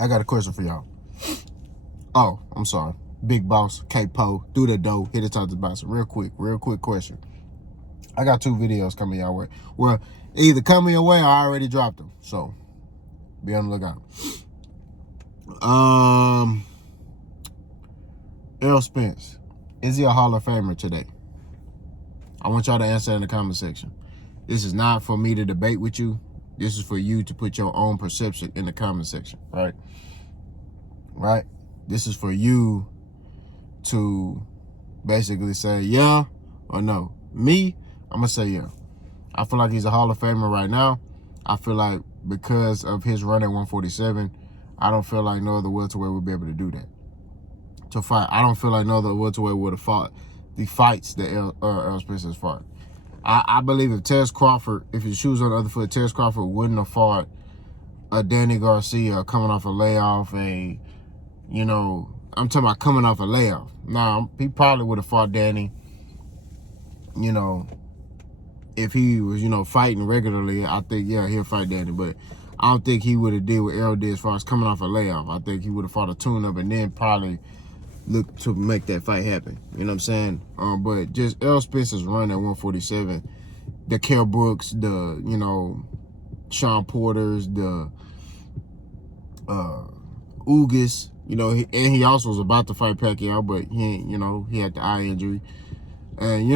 I got a question for y'all. Oh, I'm sorry. Big Boss, K-Po, through the door, hit it top the box. Real quick question. I got 2 videos coming your way. Well, either coming your way or I already dropped them. So, be on the lookout. Errol Spence, is he a Hall of Famer today? I want y'all to answer in the comment section. This is not for me to debate with you. This is for you to put your own perception in the comment section, right? Right? This is for you to basically say yeah or no. Me, I'm going to say yeah. I feel like he's a Hall of Famer right now. I feel like because of his run at 147, I don't feel like no other welterweight would be able to do that. To fight. I don't feel like no other welterweight would have fought the fights that Errol Spence has fought. I believe if Terence Crawford, if his shoes on the other foot, Terence Crawford wouldn't have fought a Danny Garcia coming off a layoff, I'm talking about coming off a layoff. Now, he probably would have fought Danny, if he was, fighting regularly. I think, yeah, he'll fight Danny, but I don't think he would have did what Errol did as far as coming off a layoff. I think he would have fought a tune-up and then probably look to make that fight happen. You know what I'm saying? But just Errol Spence's run at 147, the Kell Brooks, the, Sean Porters, the Ugas, and he also was about to fight Pacquiao, but he had the eye injury. And,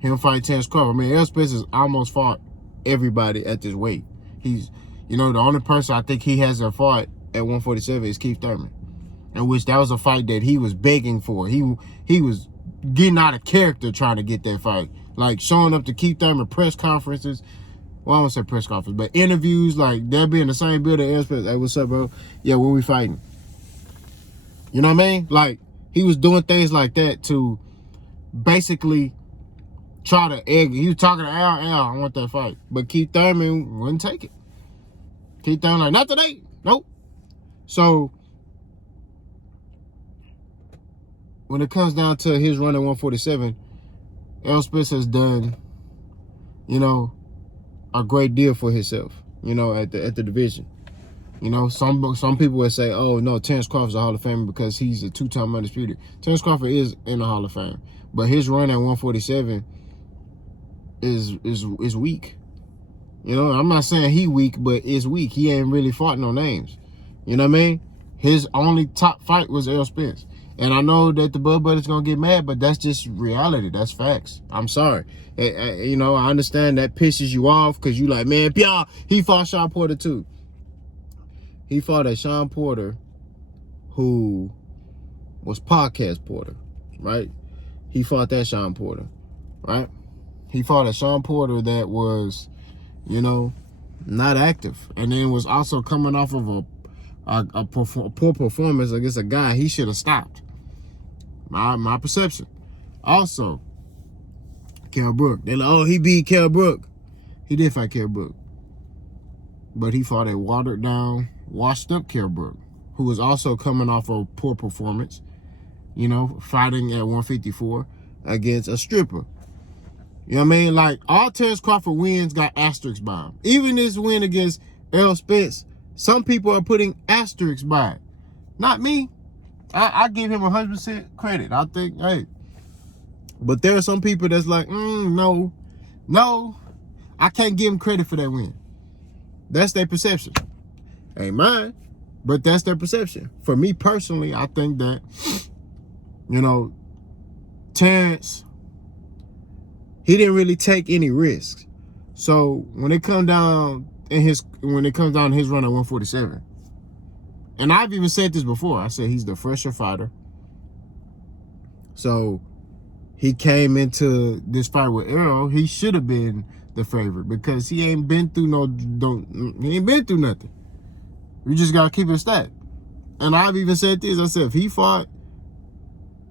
him fight Terence Crawford. I mean, Errol Spence has almost fought everybody at this weight. He's, the only person I think he hasn't fought at 147 is Keith Thurman. In which that was a fight that he was begging for. He was getting out of character trying to get that fight. Like showing up to Keith Thurman press conferences. Well, I won't say press conference, but interviews, like they'll be in the same building. Hey, what's up, bro? Yeah, when we fighting? You know what I mean? Like he was doing things like that to basically try to egg. He was talking to Al, I want that fight. But Keith Thurman wouldn't take it. Keith Thurman like, not today. Nope. So when it comes down to his run at 147, Errol Spence has done, a great deal for himself, at the division. Some people would say, oh, no, Terence Crawford's a Hall of Famer because he's a 2-time undisputed. Terence Crawford is in the Hall of Fame. But his run at 147 is weak. I'm not saying he weak, but it's weak. He ain't really fought no names. You know what I mean? His only top fight was Errol Spence. And I know that the Bud Buddy's going to get mad, but that's just reality. That's facts. I'm sorry. I understand that pisses you off because you like, man, he fought Sean Porter too. He fought a Sean Porter who was Podcast Porter, right? He fought that Sean Porter, right? He fought a Sean Porter that was, not active. And then was also coming off of a poor performance against a guy he should have stopped. My perception. Also, Kell Brook. They're like, oh, he beat Kell Brook. He did fight Kell Brook. But he fought a watered down, washed up Kell Brook, who was also coming off a poor performance, fighting at 154 against a stripper. You know what I mean? Like, all Terence Crawford wins got asterisks by him. Even this win against Errol Spence, some people are putting asterisks by it. Not me. I give him 100% credit. I think, hey. But there are some people that's like, no, I can't give him credit for that win. That's their perception. Ain't mine, but that's their perception. For me personally, I think that, Terence, he didn't really take any risks. So when it comes down to his run at 147, and I've even said this before, I said he's the fresher fighter. So he came into this fight with Errol, he should have been the favorite because he ain't been through nothing. You just gotta keep it stacked. And I've even said this, I said if he fought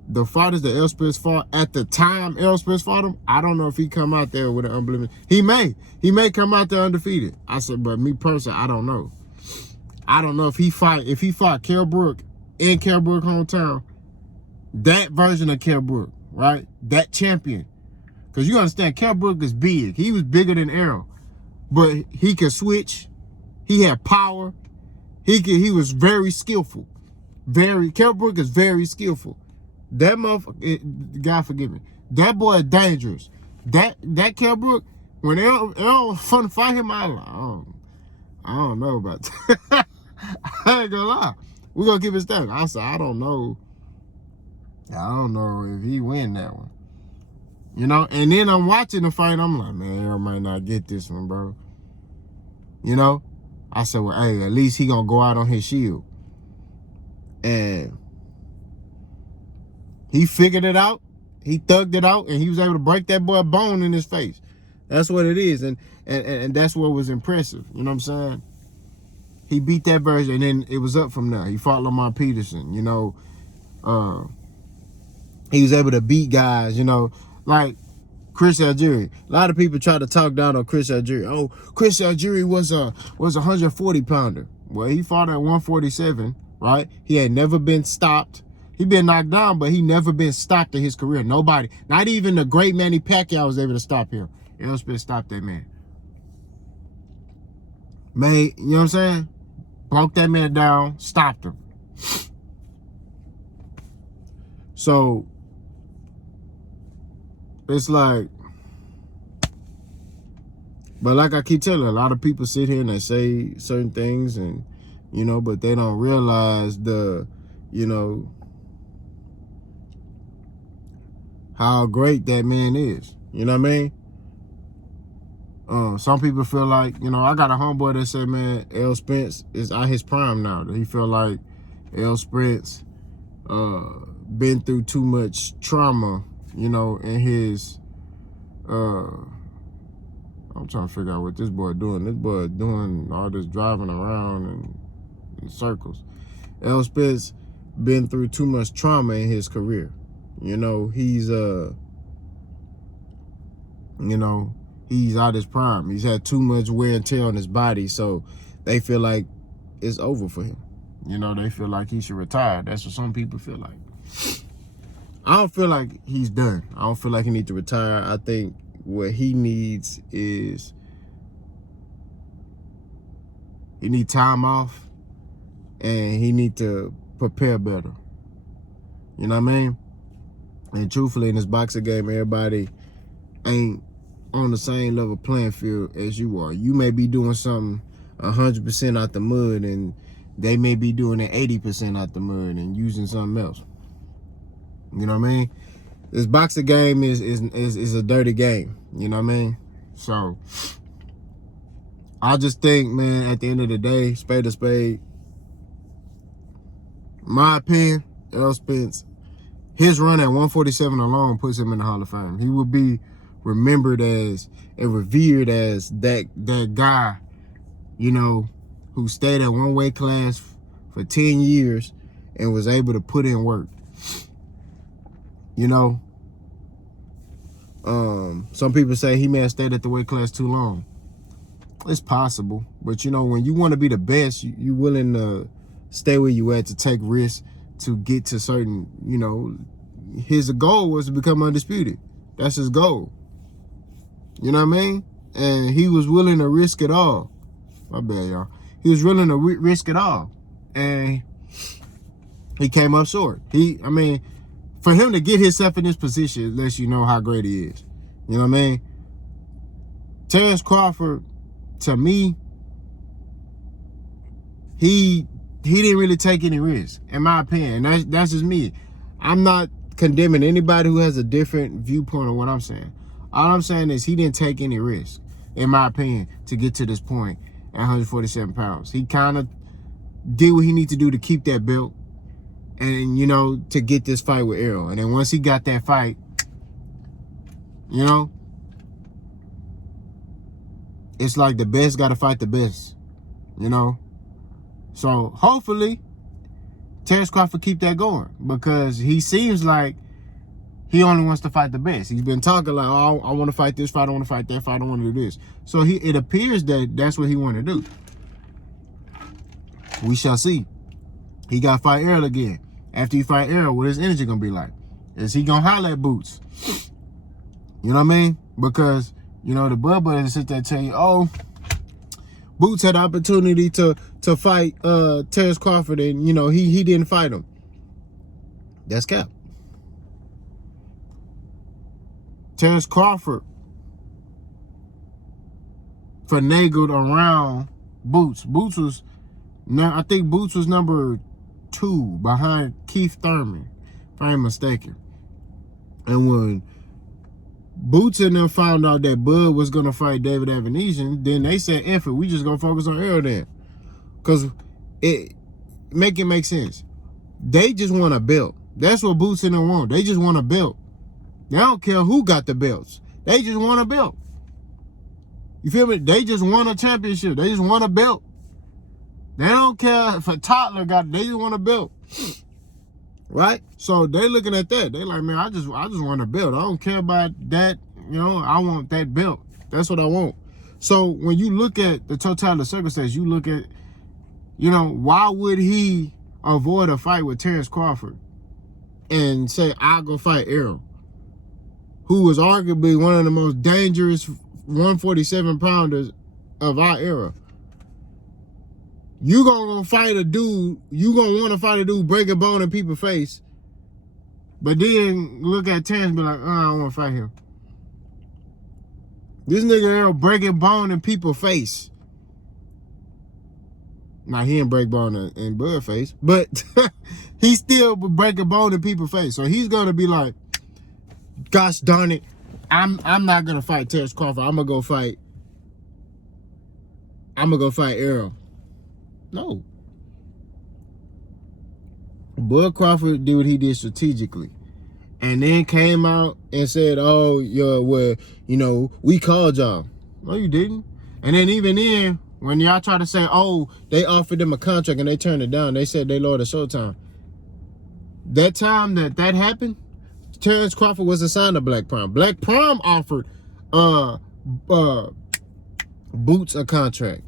the fighters that Errol Spence fought at the time Errol Spence fought him, I don't know if he come out there with an unbelievable. He may come out there undefeated. I said, but me personally, I don't know. I don't know if he fought Kell Brook in Kell Brook hometown, that version of Kell Brook, right? That champion. Because you understand, Kell Brook is big. He was bigger than Errol. But he could switch. He had power. He was very skillful. Kell Brook is very skillful. That motherfucker, God forgive me. That boy is dangerous. That Kell Brook, when Errol was fun to fight him, I don't know about that. I ain't gonna lie. We're gonna keep it stepping. I said, I don't know if he win that one. You know, and then I'm watching the fight, I'm like, man, Errol might not get this one, bro. You know? I said, well, hey, at least he gonna go out on his shield. And he figured it out. He thugged it out, and he was able to break that boy a bone in his face. That's what it is, and that's what was impressive. You know what I'm saying? He beat that version, and then it was up from there. He fought Lamar Peterson. You know, he was able to beat guys. You know, like Chris Algieri. A lot of people try to talk down on Chris Algieri. Oh, Chris Algieri was a 140 pounder. Well, he fought at 147. Right? He had never been stopped. He been knocked down, but he never been stopped in his career. Nobody, not even the great Manny Pacquiao was able to stop him. Errol Spence stopped that man. You know what I'm saying? Broke that man down, stopped him. So, it's like, but like I keep telling, a lot of people sit here and they say certain things, and you know, but they don't realize you know, how great that man is. You know what I mean? Some people feel like, you know, I got a homeboy that said, man, Errol Spence is at his prime now. He feel like Errol Spence been through too much trauma, you know, in his I'm trying to figure out what this boy doing. This boy doing all this driving around in circles. Errol Spence been through too much trauma in his career. You know, he's he's out his prime. He's had too much wear and tear on his body, so they feel like it's over for him. You know, they feel like he should retire. That's what some people feel like. I don't feel like he's done. I don't feel like he needs to retire. I think what he needs is he needs time off, and he needs to prepare better. You know what I mean? And truthfully, in this boxing game, everybody ain't on the same level playing field as you are. You may be doing something 100% out the mud, and they may be doing it 80% out the mud and using something else. You know what I mean? This boxing game is a dirty game. You know what I mean? So I just think, man, at the end of the day, spade to spade, my opinion, Errol Spence, his run at 147 alone puts him in the Hall of Fame. He will be remembered as and revered as that guy, you know, who stayed at one weight class for 10 years and was able to put in work. You know, some people say he may have stayed at the weight class too long. It's possible, but you know, when you want to be the best, you willing to stay where you at, to take risks, to get to certain, you know, his goal was to become undisputed. That's his goal. You know what I mean? And he was willing to risk it all. My bad, y'all. He was willing to risk it all, and he came up short. I mean, for him to get himself in this position lets you know how great he is. You know what I mean? Terrence Crawford, to me, he didn't really take any risks, in my opinion. That's just me. I'm not condemning anybody who has a different viewpoint on what I'm saying. All I'm saying is he didn't take any risk, in my opinion, to get to this point at 147 pounds. He kind of did what he needs to do to keep that belt and, you know, to get this fight with Errol. And then once he got that fight, you know, it's like the best got to fight the best, you know. So hopefully Terrence Crawford keep that going, because he seems like he only wants to fight the best. He's been talking like, oh, I want to fight this fight, I want to fight that fight, I want to do this. So it appears that that's what he want to do. We shall see. He got to fight Errol again. After he fight Errol, what his energy going to be like? Is he going to holler at Boots? You know what I mean? Because, you know, the Bud Brothers sit there and tell you, oh, Boots had the opportunity to fight Terrence Crawford, and you know he didn't fight him. That's cap. Terrence Crawford finagled around Boots. I think Boots was number 2 behind Keith Thurman, if I ain't mistaken. And when Boots and them found out that Bud was gonna fight David Avanesian, then they said, F it, we just gonna focus on Errol then. Cause it make sense. They just want a belt. That's what Boots and them want. They just want a belt. They don't care who got the belts. They just want a belt. You feel me? They just want a championship. They just want a belt. They don't care if a toddler got it. They just want a belt. Right? So they looking at that. They like, man, I just want a belt. I don't care about that. You know, I want that belt. That's what I want. So when you look at the totality of circumstances, you look at, you know, why would he avoid a fight with Terrence Crawford and say, I'll go fight Errol, who was arguably one of the most dangerous 147-pounders of our era? You gonna fight a dude, you gonna want to fight a dude, break a bone in people's face, but then look at Terrence and be like, I don't want to fight him. This nigga Errol breaking bone in people's face. Now, he didn't break bone in Bud's face, but he still breaking bone in people's face. So he's gonna be like, gosh darn it, I'm not gonna fight Terrence Crawford. I'm gonna go fight Errol. No. Bud Crawford did what he did strategically, and then came out and said, oh, we called y'all. No, you didn't. And then even then, when y'all try to say, oh, they offered them a contract and they turned it down, they said they lowered the showtime. That time that happened, Terrence Crawford was assigned to Black Prime. Black Prime offered Boots a contract,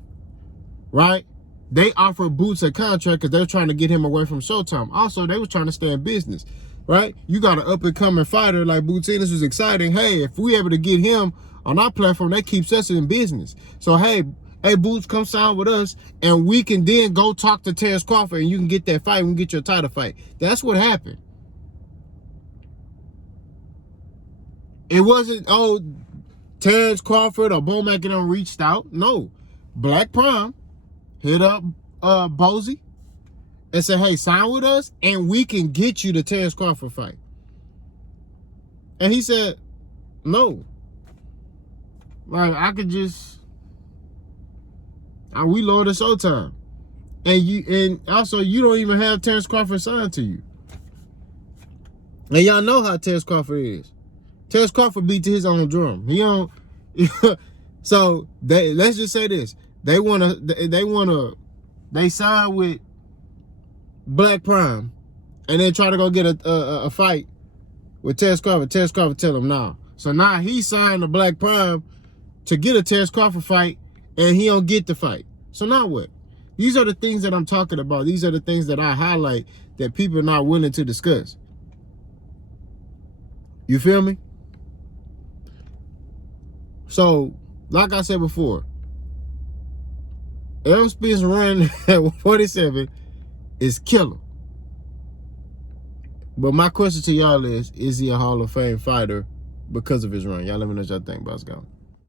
right? They offered Boots a contract because they're trying to get him away from Showtime. Also, they were trying to stay in business, right? You got an up-and-coming fighter like Boots, and this was exciting. Hey, if we able to get him on our platform, that keeps us in business. So, hey, Boots, come sign with us, and we can then go talk to Terrence Crawford, and you can get that fight. We can get your title fight. That's what happened. It wasn't, oh, Terrence Crawford or Bo McIntyre reached out. No. Black Prime hit up Bozy and said, hey, sign with us and we can get you the Terrence Crawford fight. And he said, no. Like, I could just, we lower the showtime. And also, you don't even have Terrence Crawford signed to you. And y'all know how Terrence Crawford is. Terrence Crawford beat to his own drum. He don't. So let's just say this: they sign with Black Prime, and then try to go get a fight with Terrence Crawford. Terrence Crawford tell him no. So now he signed to Black Prime to get a Terrence Crawford fight, and he don't get the fight. So now what? These are the things that I'm talking about. These are the things that I highlight that people are not willing to discuss. You feel me? So, like I said before, Errol Spence run at 147 is killer. But my question to y'all is he a Hall of Fame fighter because of his run? Y'all let me know what y'all think. Boss, go.